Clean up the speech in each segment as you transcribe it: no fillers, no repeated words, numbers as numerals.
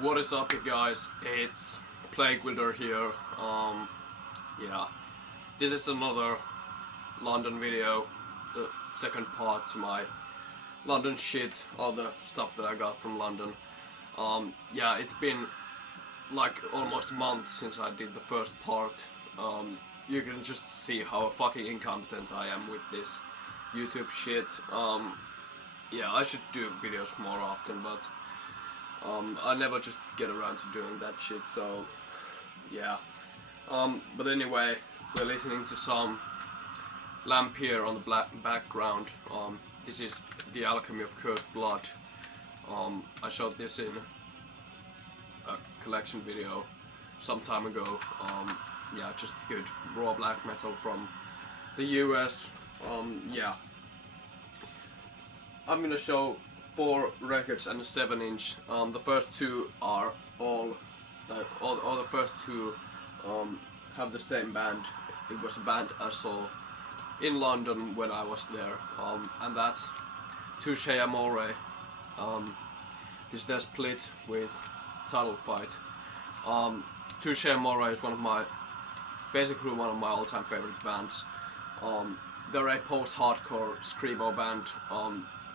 What is up, you guys? It's Plague Wilder here. Yeah, this is another London video, the second part to my London shit, all the stuff that I got from London. Yeah, it's been like almost a month since I did the first part. You can just see how fucking incompetent I am with this YouTube shit. Yeah, I should do videos more often, but I never just get around to doing that shit, so yeah. But anyway, we're listening to some lamp here on the black background. This is The Alchemy of Cursed Blood. I shot this in a collection video some time ago. Yeah, just good raw black metal from the US. Yeah. I'm gonna show 4 records and a 7-inch. The first two are all the first two have the same band. It was a band I saw in London when I was there, and that's Touche Amore. This is their split with Title Fight. Touche Amore is basically one of my all-time favorite bands. They're a post-hardcore screamo band.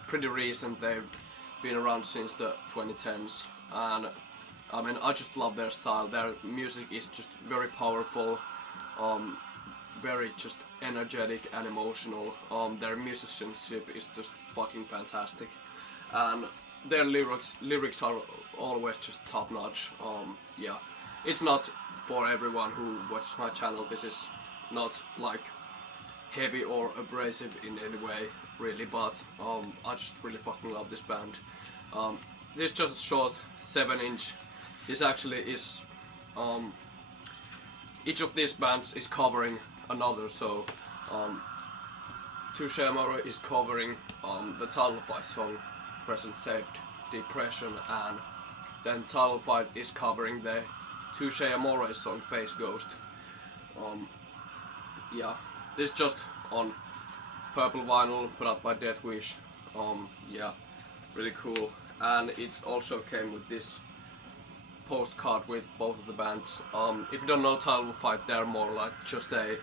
Pretty recent. They've been around since the 2010s, and I mean, I just love their style. Their music is just very powerful, very just energetic and emotional. Their musicianship is just fucking fantastic, and their lyrics are always just top notch. Yeah, it's not for everyone who watches my channel. This is not like heavy or abrasive in any way, really, but I just really fucking love this band. This is just a short 7-inch. This actually is each of these bands is covering another, so Touche Amore is covering the Title Fight song Present Saved Depression, and then Title Fight is covering the Touche Amore song Face Ghost. Yeah, this is just on purple vinyl put out by Death Wish. Yeah, really cool. And it also came with this postcard with both of the bands. If you don't know Title Fight, they're more like just a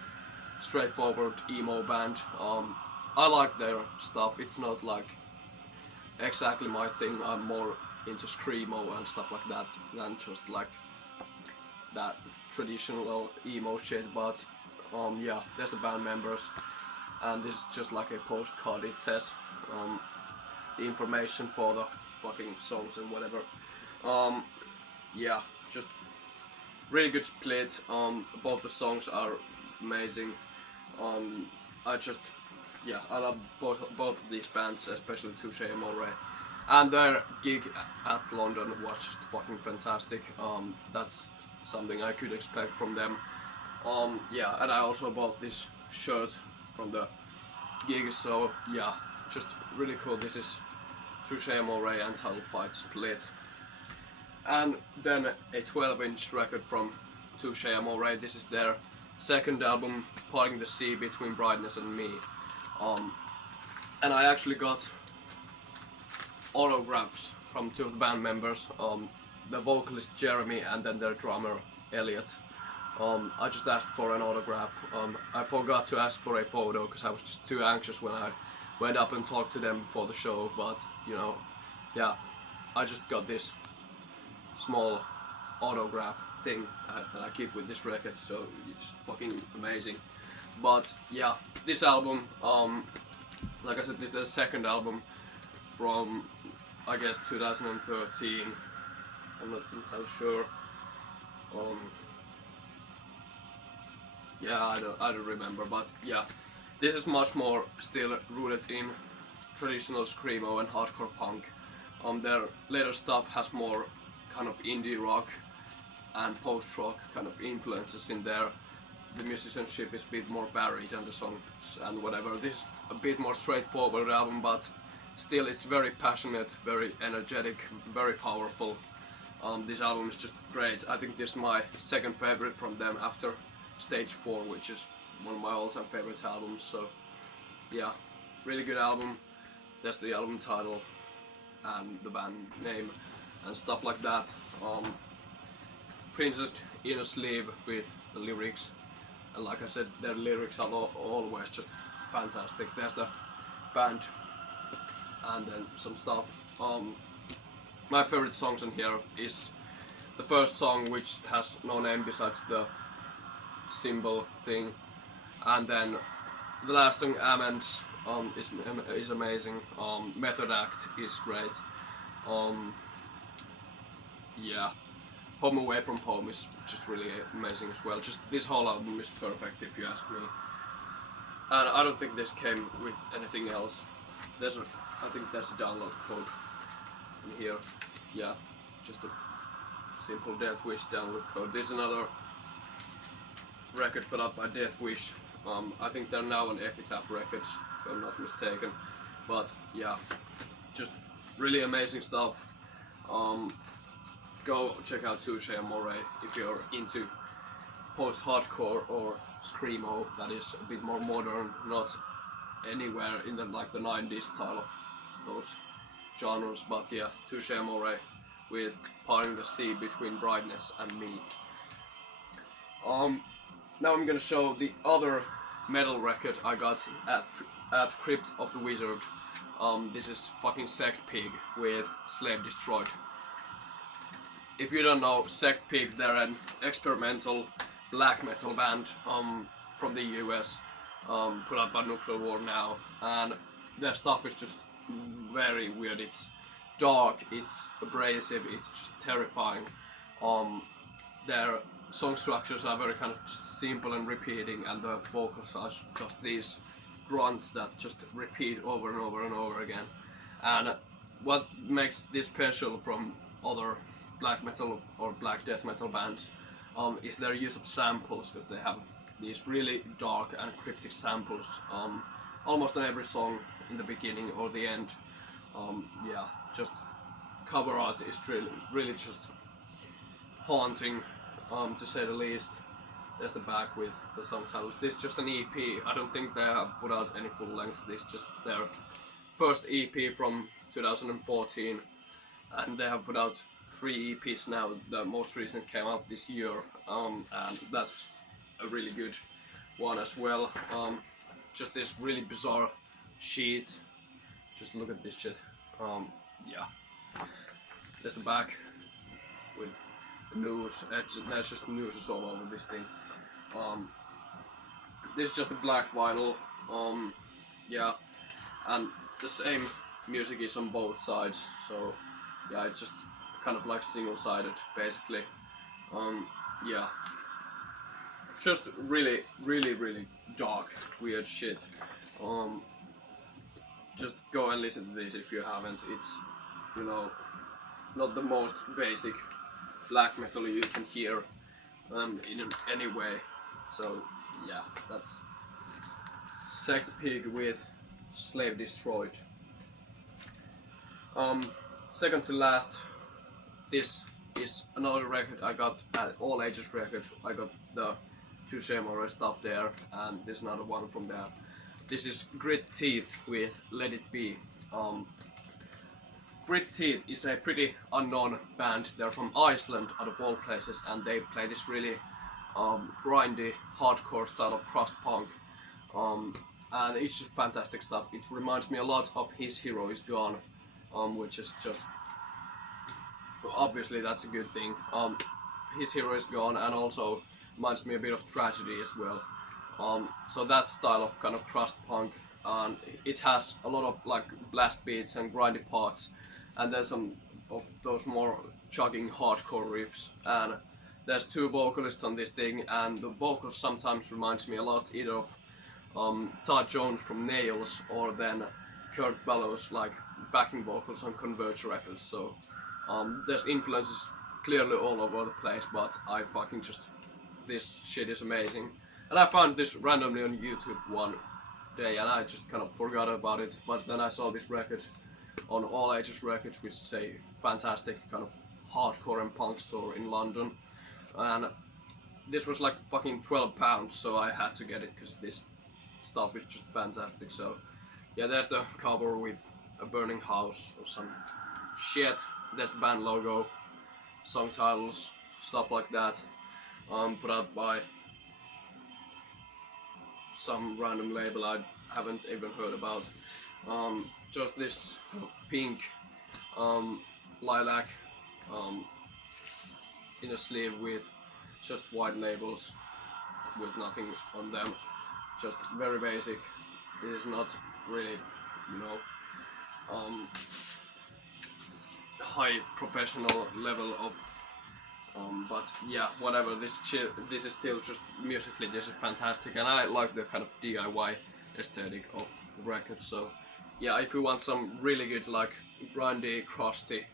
straightforward emo band. I like their stuff. It's not like exactly my thing. I'm more into screamo and stuff like that than just like that traditional emo shit. But yeah, there's the band members, and this is just like a postcard. It says the information for the fucking songs and whatever. Yeah, just really good split. Both the songs are amazing. I love both of these bands, especially Touche Amore. And their gig at London was just fucking fantastic. That's something I could expect from them. Yeah, and I also bought this shirt from the gig, so yeah, just really cool. This is Touche Amore and Title Fight split. And then a 12-inch record from Touche Amore. This is their second album, Parting the Sea Between Brightness and Me. And I actually got autographs from 2 of the band members, the vocalist Jeremy and then their drummer Elliot. I just asked for an autograph. I forgot to ask for a photo because I was just too anxious when I went up and talked to them before the show, but you know, yeah, I just got this small autograph thing that I keep with this record, so it's just fucking amazing. But yeah, this album, like I said, this is the second album from, I guess, 2013. I'm not entirely sure. Yeah, I don't remember, but yeah, this is much more still rooted in traditional screamo and hardcore punk. Their later stuff has more kind of indie rock and post-rock kind of influences in there. The musicianship is a bit more varied and the songs and whatever. This is a bit more straightforward album, but still it's very passionate, very energetic, very powerful. This album is just great. I think this is my second favorite from them after Stage 4, which is one of my all-time favorite albums. So yeah, really good album. That's the album title and the band name. and stuff like that. Printed in a sleeve with the lyrics, and like I said, their lyrics are always just fantastic. There's the band and then some stuff. My favorite songs in here is the first song, which has no name besides the symbol thing, and then the last song, Amends, is amazing. Method Act is great. Yeah, Home Away from Home is just really amazing as well. Just this whole album is perfect if you ask me. And I don't think this came with anything else. I think there's a download code in here. Yeah, just a simple Death Wish download code. There's another record put out by Death Wish. I think they're now on Epitaph Records, if I'm not mistaken. But yeah, just really amazing stuff. Go check out Touche Amore if you're into post-hardcore or screamo that is a bit more modern, not anywhere in the 90s style of those genres. But yeah, Touche Amore with Parting the Sea Between Brightness and Me. Now I'm gonna show the other metal record I got at Crypt of the Wizard. This is fucking Sect Pig with Slave Destroyed. If you don't know Sect Pig, they're an experimental black metal band from the US, put out by Nuclear War now, and their stuff is just very weird. It's dark, it's abrasive, it's just terrifying. Their song structures are very kind of simple and repeating, and the vocals are just these grunts that just repeat over and over and over again. And what makes this special from other black metal or black death metal bands is their use of samples, because they have these really dark and cryptic samples almost on every song in the beginning or the end. Yeah, just cover art is really just haunting, to say the least. There's the back with the song titles. This is just an EP. I don't think they have put out any full length. This is just their first EP from 2014, and they have put out 3 EPs now. The most recent came out this year, and that's a really good one as well. Just this really bizarre sheet. Just look at this shit. Yeah. There's the back with the noose. There's just nooses all over this thing. This is just a black vinyl. Yeah, and the same music is on both sides. So yeah, it's just kind of like single-sided, basically. Yeah, just really dark, weird shit. Just go and listen to this if you haven't. It's, you know, not the most basic black metal you can hear in any way. So yeah, that's Sect Pig with Slave Destroyed. Second to last, this is another record I got at All Ages Records. I got the Touche Amore stuff there, and this is another one from there. This is Grit Teeth with Let It Be. Grit Teeth is a pretty unknown band. They're from Iceland, out of all places, and they play this really grindy, hardcore style of crust punk. And it's just fantastic stuff. It reminds me a lot of His Hero Is Gone, which is just, obviously that's a good thing. His Hero Is Gone, and also reminds me a bit of Tragedy as well. So that style of kind of crust punk, and it has a lot of like blast beats and grindy parts, and there's some of those more chugging hardcore riffs, and there's 2 vocalists on this thing, and the vocals sometimes reminds me a lot either of Todd Jones from Nails, or then Kurt Ballow's like backing vocals on Converge Records. So there's influences clearly all over the place, but I fucking just, this shit is amazing. And I found this randomly on YouTube one day, and I just kind of forgot about it, but then I saw this record on All Ages Records, which is a fantastic kind of hardcore and punk store in London, and this was like fucking £12, so I had to get it because this stuff is just fantastic. So yeah, there's the cover with a burning house or some shit. there's the band logo, song titles, stuff like that, put out by some random label I haven't even heard about. Just this pink lilac in a sleeve with just white labels with nothing on them, just very basic. It is not really, you know, high professional level of but yeah, whatever. This is still just musically, this is fantastic, and I like the kind of DIY aesthetic of the record. So yeah, if you want some really good like grindy, crusty,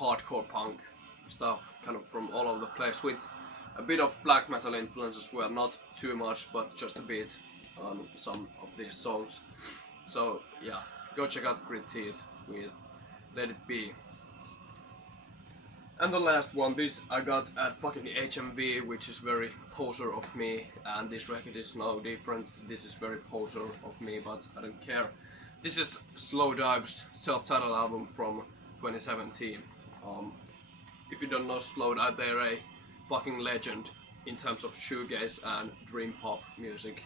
hardcore punk stuff, kind of from all over the place, with a bit of black metal influence as well, not too much, but just a bit on some of these songs. So yeah, go check out Grit Teeth with Let It Be. And the last one, this I got at fucking HMV, which is very poser of me, and this record is no different. This is very poser of me, but I don't care. This is Slowdive's self-titled album from 2017. If you don't know Slowdive, they're a fucking legend in terms of shoegaze and dream pop music,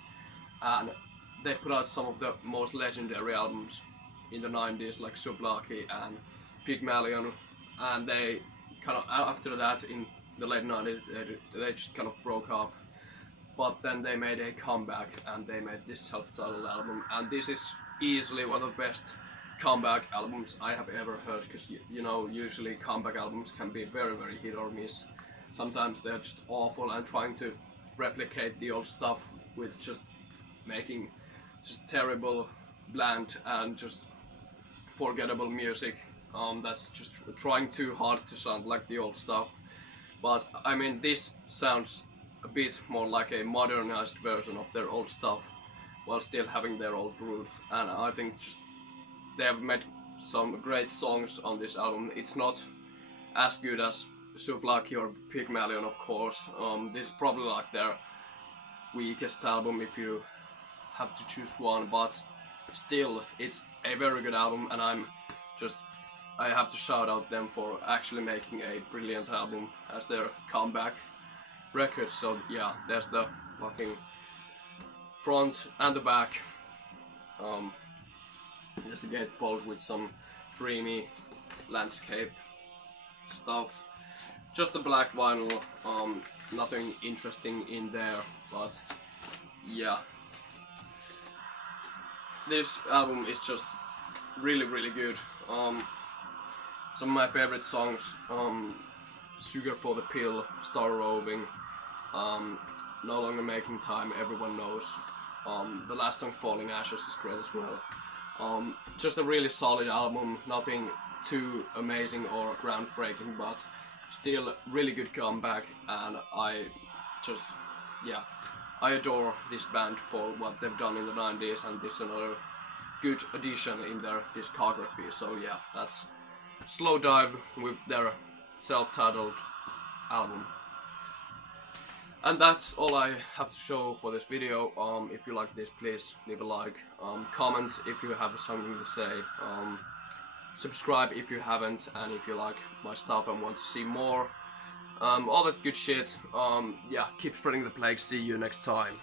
and they put out some of the most legendary albums in the 90s, like Souvlaki and Pygmalion, and they kind of after that in the late 90s they just kind of broke up, but then they made a comeback and they made this self-titled album, and this is easily one of the best comeback albums I have ever heard, because you know, usually comeback albums can be very hit or miss. Sometimes they're just awful and trying to replicate the old stuff with just making just terrible, bland and just forgettable music. That's just trying too hard to sound like the old stuff. But I mean, this sounds a bit more like a modernized version of their old stuff while still having their old roots, and I think just they have made some great songs on this album. It's not as good as Souvlaki or Pygmalion, of course. This is probably like their weakest album if you have to choose one, but still it's a very good album, and I have to shout out them for actually making a brilliant album as their comeback record. So yeah, there's the fucking front and the back. There's the gatefold with some dreamy landscape stuff. Just the black vinyl, nothing interesting in there, but yeah. This album is just really good. Some of my favorite songs, Sugar for the Pill, Star Roving, No Longer Making Time, Everyone Knows. The last song, Falling Ashes, is great as well. Just a really solid album, nothing too amazing or groundbreaking, but still really good comeback, and I adore this band for what they've done in the 90s, and this is another good addition in their discography. So yeah, that's Slowdive with their self-titled album. And that's all I have to show for this video. If you like this, please leave a like, comment if you have something to say, subscribe if you haven't, and if you like my stuff and want to see more, all that good shit. Yeah, keep spreading the plague. See you next time.